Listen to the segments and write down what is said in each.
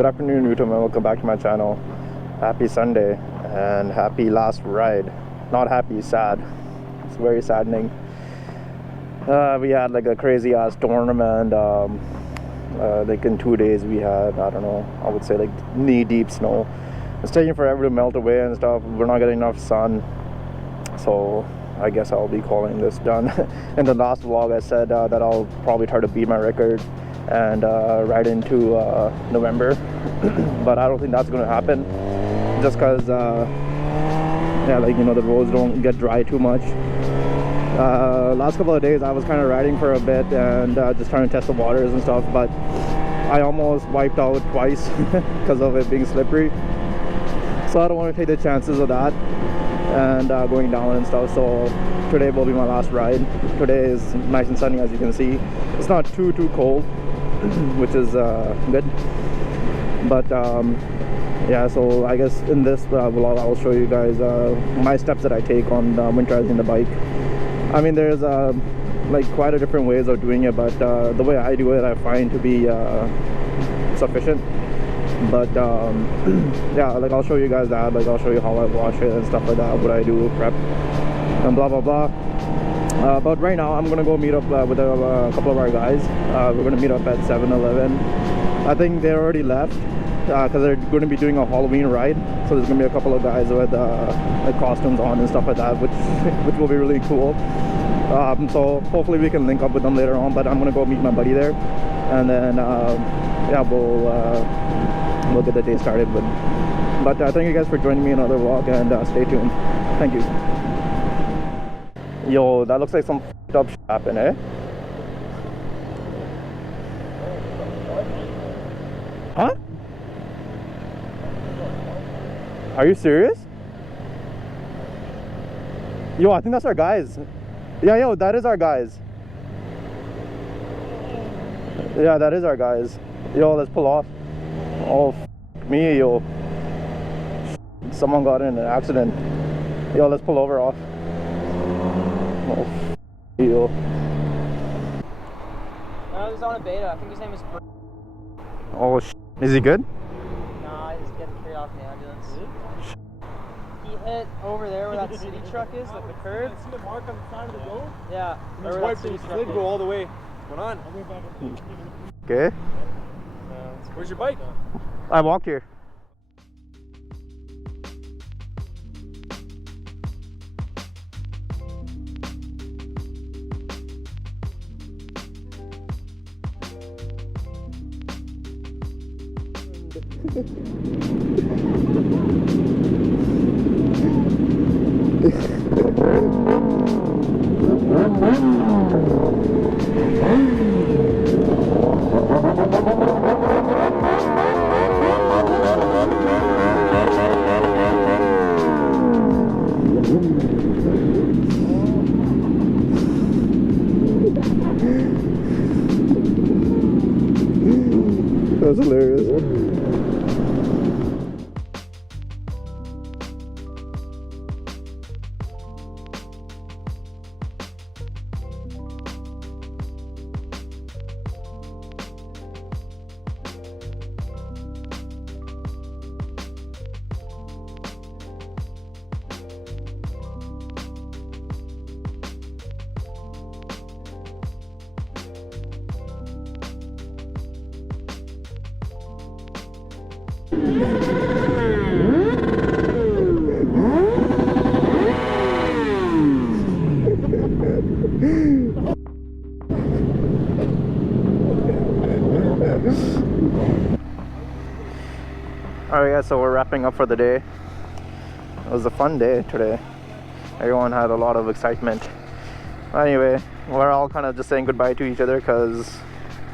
Good afternoon, YouTube, and welcome back to my channel. Happy Sunday and happy last ride. Not happy, sad. It's very saddening. We had like a crazy ass storm, and like in 2 days we had, I don't know, I would say like knee-deep snow. It's taking forever to melt away and stuff. We're not getting enough sun, so I guess I'll be calling this done. In the last vlog I said that I'll probably try to beat my record and ride into November, but I don't think that's going to happen, just because yeah, like, you know, the roads don't get dry too much. Last couple of days I was kind of riding for a bit and just trying to test the waters and stuff, but I almost wiped out twice because of it being slippery, so I don't want to take the chances of that and going down and stuff. So today will be my last ride. Today is nice and sunny, as you can see. It's not too cold, which is good, but yeah, so I guess in this vlog I'll show you guys my steps that I take on winterizing the bike. I mean, there's like quite a different ways of doing it, but the way I do it I find to be sufficient. But yeah, like I'll show you guys that, like I'll show you how I wash it and stuff like that, what I do, prep and blah blah blah. But right now I'm gonna go meet up with a couple of our guys. We're gonna meet up at 7-Eleven. I think they already left because they're going to be doing a Halloween ride, so there's gonna be a couple of guys with like costumes on and stuff like that, which will be really cool. So hopefully we can link up with them later on, but I'm gonna go meet my buddy there, and then yeah, we'll get the day started with. But thank you guys for joining me in another vlog, and stay tuned. Thank you. Yo, that looks like some f***ed up shit happened, eh? Huh? Are you serious? Yo, I think that's our guys. Yeah, yo, that is our guys. Yeah, that is our guys. Yo, let's pull off. Oh, f me, yo. Someone got in an accident. Yo, let's pull over off. Oh, f yo. He's on a beta. I think his name is Oh, is he good? Nah, he's getting carried off the ambulance. He hit over there where that city truck is, like the curb. See the mark on the side of the road? Yeah. He's wiped it. He did go all the way. Went on. Okay. Where's your bike? I walked here. That was hilarious. Alright guys, so we're wrapping up for the day. It was a fun day today. Everyone had a lot of excitement. Anyway, we're all kind of just saying goodbye to each other because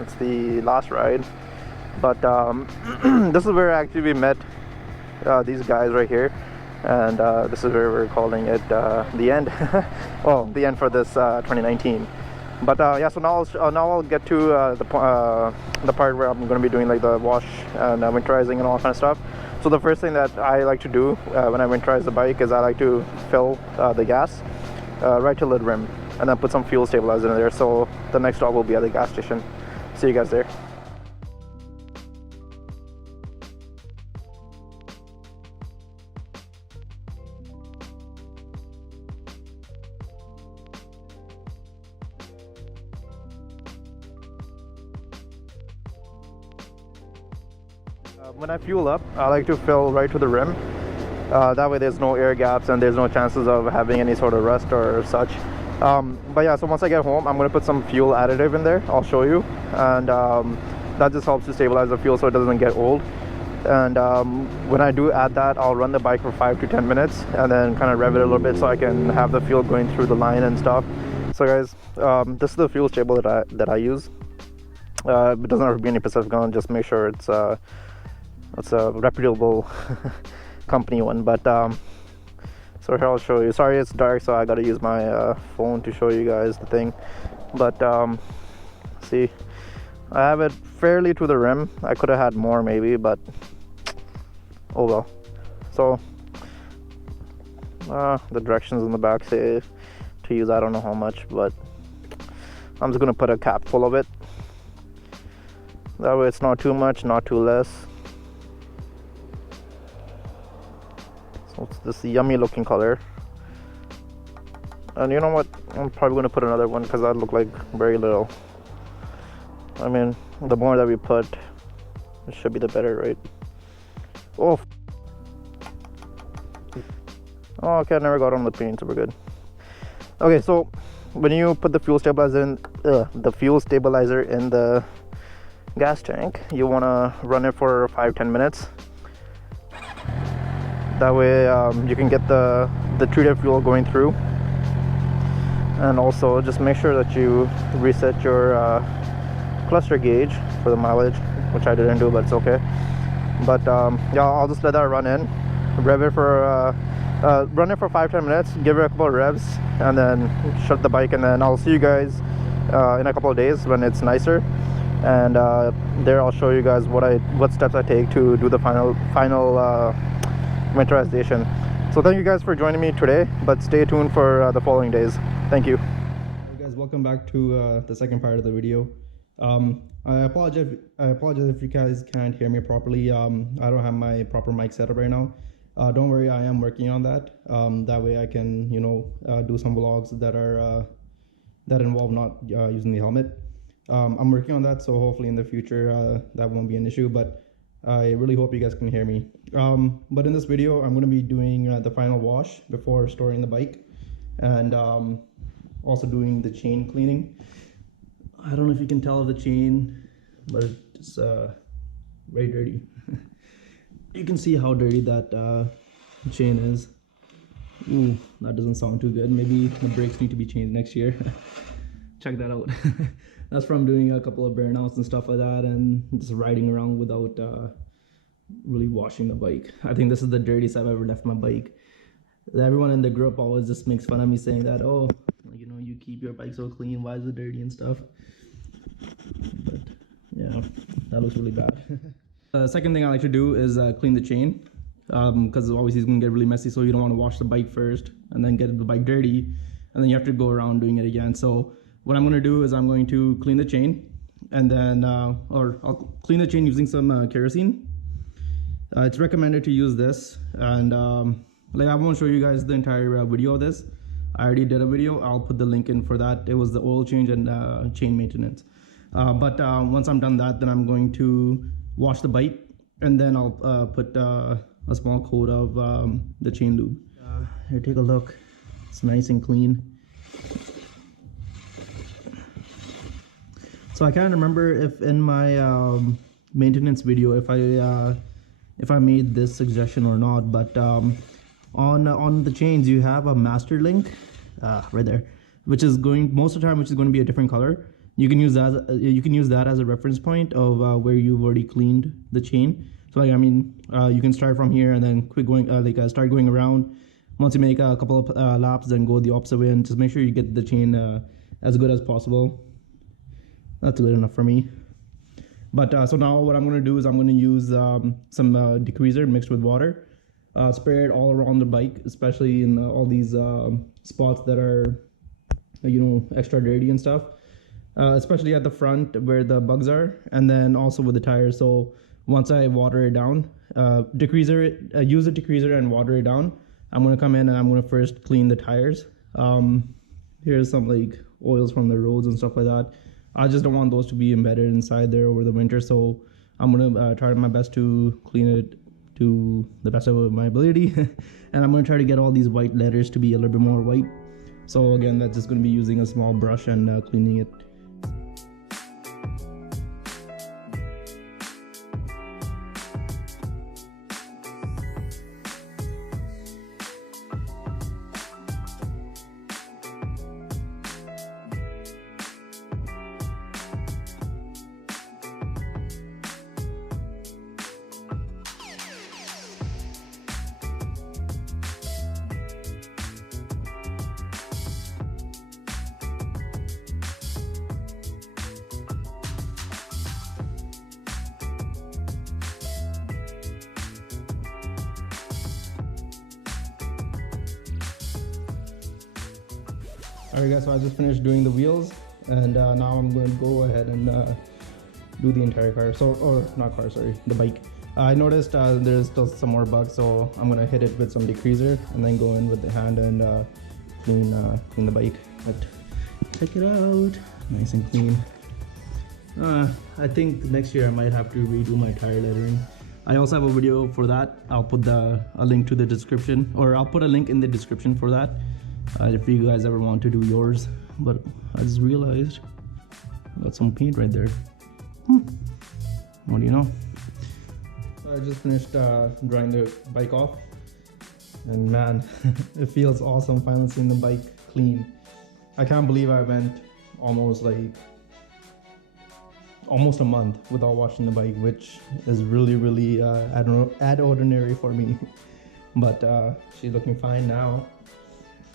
it's the last ride. But this is where actually we met these guys right here, and this is where we're calling it the end. Well, the end for this 2019. But yeah, so now I'll get to the part where I'm going to be doing like the wash and winterizing and all kind of stuff. So the first thing that I like to do when I winterize the bike is I like to fill the gas right to lid rim, and then put some fuel stabilizer in there. So the next stop will be at the gas station. See you guys there. when I fuel up, I like to fill right to the rim. That way there's no air gaps and there's no chances of having any sort of rust or such. But yeah, so once I get home, I'm going to put some fuel additive in there. I'll show you. And that just helps to stabilize the fuel so it doesn't get old. And when I do add that, I'll run the bike for 5 to 10 minutes and then kind of rev it a little bit so I can have the fuel going through the line and stuff. So guys, this is the fuel stable that I use. It doesn't have to be any Pacific on, just make sure it's a reputable company one. But so here I'll show you. Sorry it's dark, so I gotta use my phone to show you guys the thing. But see, I have it fairly to the rim. I could have had more maybe, but oh well. So the directions in the back say to use I don't know how much, but I'm just gonna put a cap full of it. That way it's not too much, not too less. So it's this yummy looking color. And you know what, I'm probably gonna put another one because that looked like very little. I mean, the more that we put, it should be the better, right? Oh, okay, I never got on the paint, so we're good. Okay, so when you put the fuel stabilizer in the gas tank, you want to run it for 5-10 minutes. That way you can get the treated fuel going through. And also just make sure that you reset your cluster gauge for the mileage, which I didn't do, but it's okay. But yeah, I'll just let that run in, rev it for run it for 5-10 minutes, give it a couple of revs, and then shut the bike. And then I'll see you guys in a couple of days when it's nicer. And there I'll show you guys what steps I take to do the final winterization. So thank you guys for joining me today, but stay tuned for the following days. Thank you. Hey guys, welcome back to the second part of the video. I apologize if you guys can't hear me properly. I don't have my proper mic set up right now. Don't worry, I am working on that. That way I can, you know, do some vlogs that are that involve not using the helmet. I'm working on that, so hopefully in the future that won't be an issue, but I really hope you guys can hear me. But in this video, I'm going to be doing the final wash before storing the bike, and also doing the chain cleaning. I don't know if you can tell the chain, but it's very dirty. You can see how dirty that chain is. Ooh, that doesn't sound too good. Maybe the brakes need to be changed next year. Check that out. That's from doing a couple of burnouts and stuff like that, and just riding around without really washing the bike. I think this is the dirtiest I've ever left my bike. Everyone in the group always just makes fun of me saying that, oh, you know, you keep your bike so clean, why is it dirty and stuff? But yeah, that looks really bad. The second thing I like to do is clean the chain, because obviously it's going to get really messy, so you don't want to wash the bike first and then get the bike dirty, and then you have to go around doing it again. So what I'm going to do is I'm going to clean the chain, and then or I'll clean the chain using some kerosene. It's recommended to use this, and like I won't show you guys the entire video of this. I already did a video. I'll put the link in for that. It was the oil change and chain maintenance. But once I'm done that, then I'm going to wash the bike, and then I'll put a small coat of the chain lube. Here, take a look. It's nice and clean. So I can't remember if in my maintenance video if I made this suggestion or not, but on the chains you have a master link right there, which is going most of the time, which is going to be a different color. You can use that as a reference point of where you've already cleaned the chain. So like, I mean, you can start from here and then start going around. Once you make a couple of laps, then go the opposite way, and just make sure you get the chain as good as possible. That's good enough for me. But so now what I'm going to do is I'm going to use some degreaser mixed with water, spray it all around the bike, especially in all these spots that are, you know, extra dirty and stuff, especially at the front where the bugs are, and then also with the tires. So once I water it down, use the degreaser and water it down, I'm going to come in and I'm going to first clean the tires. Here's some like oils from the roads and stuff like that. I just don't want those to be embedded inside there over the winter, so I'm gonna try my best to clean it to the best of my ability. And I'm gonna try to get all these white letters to be a little bit more white. So again, that's just gonna be using a small brush and cleaning it. Alright guys, so I just finished doing the wheels, and now I'm going to go ahead and do the entire car. The bike. I noticed there's still some more bugs, so I'm going to hit it with some degreaser and then go in with the hand and clean the bike. But check it out, nice and clean. I think next year I might have to redo my tire lettering. I also have a video for that. I'll put a link to the description, or I'll put a link in the description for that. If you guys ever want to do yours. But I just realized I got some paint right there. What do you know? So I just finished drying the bike off, and man, it feels awesome finally seeing the bike clean. I can't believe I went almost a month without washing the bike, which is really ad ordinary for me. But she's looking fine now.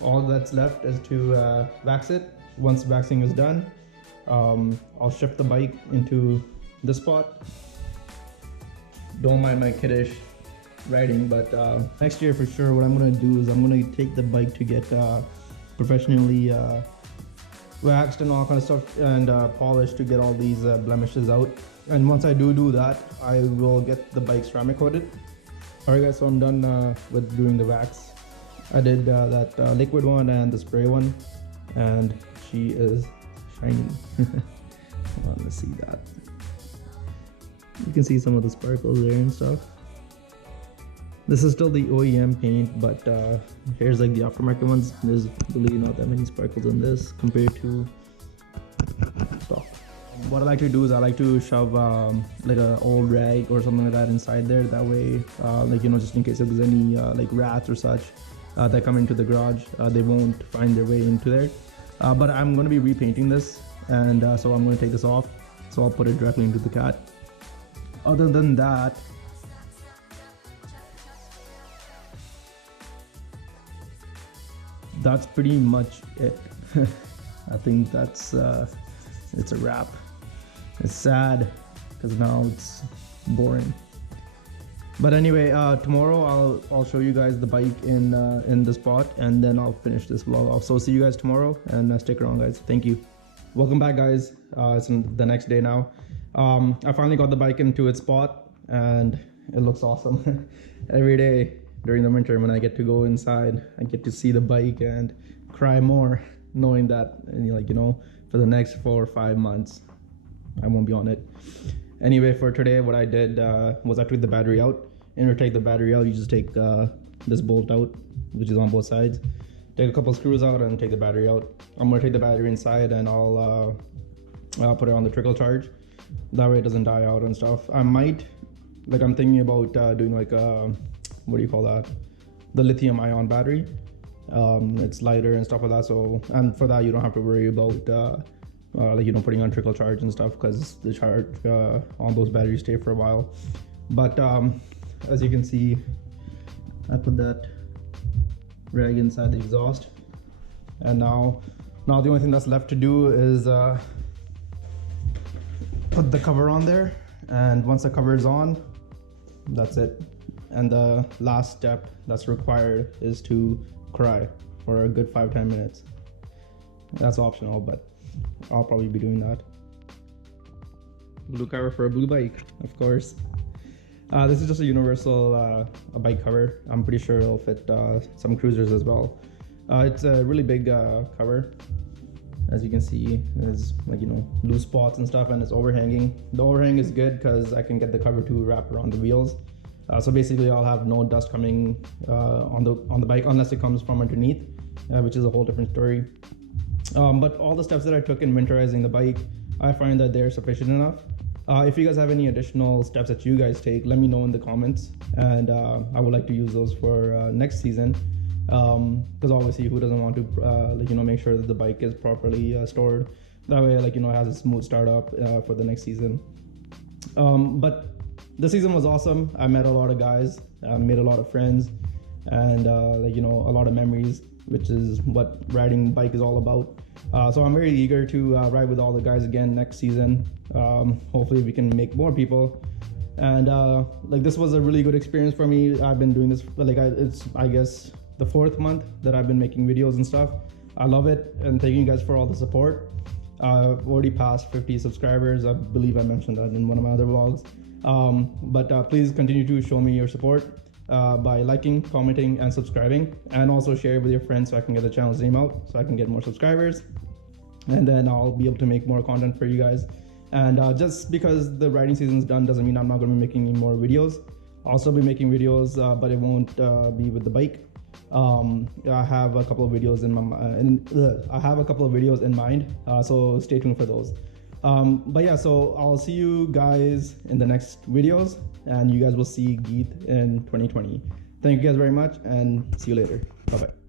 All that's left is to wax it. Once waxing is done, I'll shift the bike into this spot. Don't mind my kiddish riding, but next year for sure what I'm gonna do is I'm gonna take the bike to get professionally waxed and all kind of stuff, and polished to get all these blemishes out. And once I do that, I will get the bike ceramic coated. Alright guys, so I'm done with doing the wax. I did that liquid one and the spray one, and she is shining. Hold on, let's see that. You can see some of the sparkles there and stuff. This is still the OEM paint, but here's like the aftermarket ones. There's really not that many sparkles in this compared to stock. What I like to do is I like to shove like an old rag or something like that inside there. That way, like, you know, just in case if there's any like rats or such that come into the garage, they won't find their way into there. But I'm going to be repainting this, and so I'm going to take this off, so I'll put it directly into the cat. Other than that, that's pretty much it. I think that's it's a wrap. It's sad because now it's boring. But anyway, tomorrow I'll show you guys the bike in the spot, and then I'll finish this vlog off. So see you guys tomorrow, and stick around guys. Thank you. Welcome back guys. It's the next day now. I finally got the bike into its spot, and it looks awesome. Every day during the winter when I get to go inside, I get to see the bike and cry more, knowing that, like, you know, for the next 4 or 5 months I won't be on it. Anyway, for today what I did was I took the battery out. In order to take the battery out, you just take this bolt out, which is on both sides. Take a couple screws out and take the battery out. I'm gonna take the battery inside, and I'll put it on the trickle charge. That way it doesn't die out and stuff. I might, like, I'm thinking about doing like what do you call that? The lithium ion battery. It's lighter and stuff like that. So, and for that you don't have to worry about like, you know, putting on trickle charge and stuff, because the charge on those batteries stay for a while. But as you can see, I put that rag inside the exhaust, and now the only thing that's left to do is put the cover on there. And once the cover is on, that's it. And the last step that's required is to cry for a good 5-10 minutes. That's optional, but I'll probably be doing that. Blue cover for a blue bike, of course. This is just a universal a bike cover. I'm pretty sure it'll fit some cruisers as well. It's a really big cover, As you can see, there's like, you know, loose spots and stuff, and it's overhanging. The overhang is good because I can get the cover to wrap around the wheels. So basically I'll have no dust coming on the bike unless it comes from underneath, which is a whole different story. But all the steps that I took in winterizing the bike, I find that they're sufficient enough. If you guys have any additional steps that you guys take, let me know in the comments, and I would like to use those for next season. Because obviously, who doesn't want to like, you know, make sure that the bike is properly stored, that way, like, you know, it has a smooth startup for the next season. But the season was awesome. I met a lot of guys, made a lot of friends, and like, you know, a lot of memories, which is what riding bike is all about. So I'm very eager to ride with all the guys again next season. Hopefully we can make more people, and like, this was a really good experience for me. I've been doing this like, it's, I guess, the 4th month that I've been making videos and stuff. I love it, and thank you guys for all the support. I've already passed 50 subscribers. I believe I mentioned that in one of my other vlogs. But please continue to show me your support by liking, commenting, and subscribing, and also share it with your friends so I can get the channel's name out, so I can get more subscribers, and then I'll be able to make more content for you guys. And just because the riding season's done doesn't mean I'm not going to be making any more videos. I'll still be making videos, but it won't be with the bike. I have a couple of videos in mind, so stay tuned for those. But yeah, so I'll see you guys in the next videos, and you guys will see Geet in 2020. Thank you guys very much, and see you later. Bye bye.